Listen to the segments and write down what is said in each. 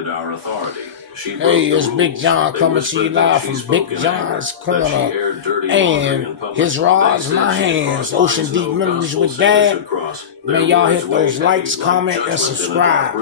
respected our authority. Hey, it's Big John coming to you live from Big John's Corner. And his rods, my hands. Ocean Deep Memories with Dad. Man, y'all hit those likes, comment, and subscribe.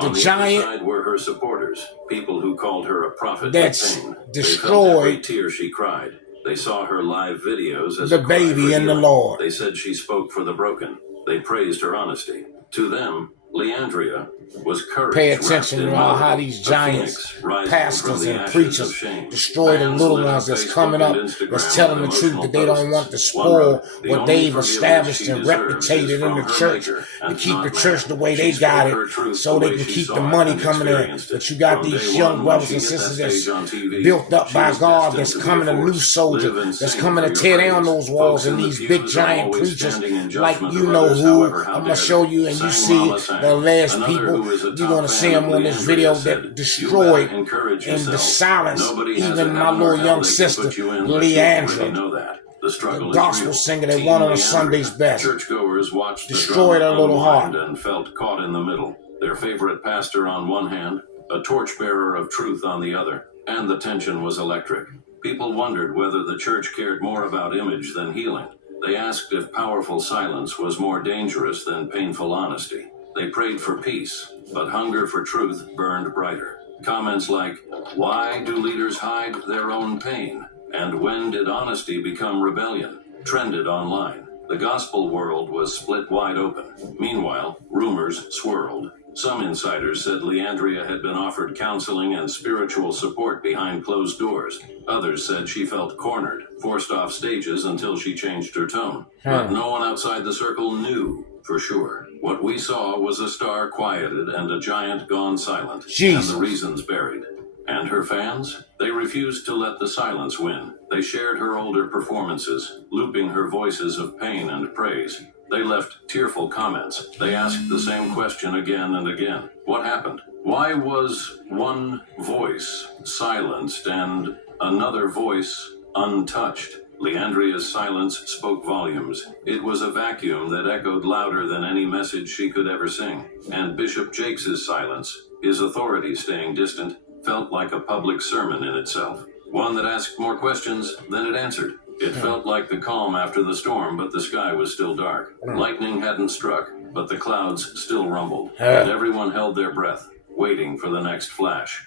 The giant were her supporters, people who called her a prophet that's pain. destroyed every tear she cried. They saw her live videos as the baby in the Lord. They said she spoke for the broken. They praised her honesty. To them, Leandria was courage. Pay attention to how these giants, pastors and preachers destroy the little ones that's coming up, that's telling the truth that they don't want to spoil what they've established and replicated in the church to keep the church the way they got it so they can keep the money coming in. But you got these young brothers and sisters that's built up by God, that's coming, a new soldier that's coming to tear down those walls, and these big giant preachers like you know who I'm going to show you, and you see the last people. You're going to see them on this video that destroyed and the silence even my little young sister, Leandra, the gospel singer that won on Sunday's best. Churchgoers watched destroyed her little heart and felt caught in the middle. Their favorite pastor on one hand, a torchbearer of truth on the other, and the tension was electric. People wondered whether the church cared more about image than healing. They asked if powerful silence was more dangerous than painful honesty. They prayed for peace, but hunger for truth burned brighter. Comments like, "Why do leaders hide their own pain?" and "When did honesty become rebellion?" trended online. The gospel world was split wide open. Meanwhile, rumors swirled. Some insiders said Leandria had been offered counseling and spiritual support behind closed doors. Others said she felt cornered, forced off stages until she changed her tone. But no one outside the circle knew for sure. What we saw was a star quieted and a giant gone silent, and the reasons buried. And her fans? They refused to let the silence win. They shared her older performances, looping her voices of pain and praise. They left tearful comments. They asked the same question again and again. What happened? Why was one voice silenced and another voice untouched? Leandria's silence spoke volumes. It was a vacuum that echoed louder than any message she could ever sing. And Bishop Jakes' silence, his authority staying distant, felt like a public sermon in itself. One that asked more questions than it answered. It felt like the calm after the storm, but the sky was still dark. Lightning hadn't struck, but the clouds still rumbled. And everyone held their breath, waiting for the next flash.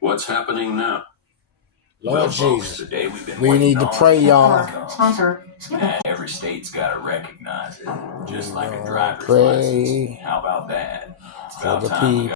What's happening now? Lord Jesus, we need to pray, y'all. Every state's got to recognize it, just like a driver's pray license. How about that? It's about for the time people.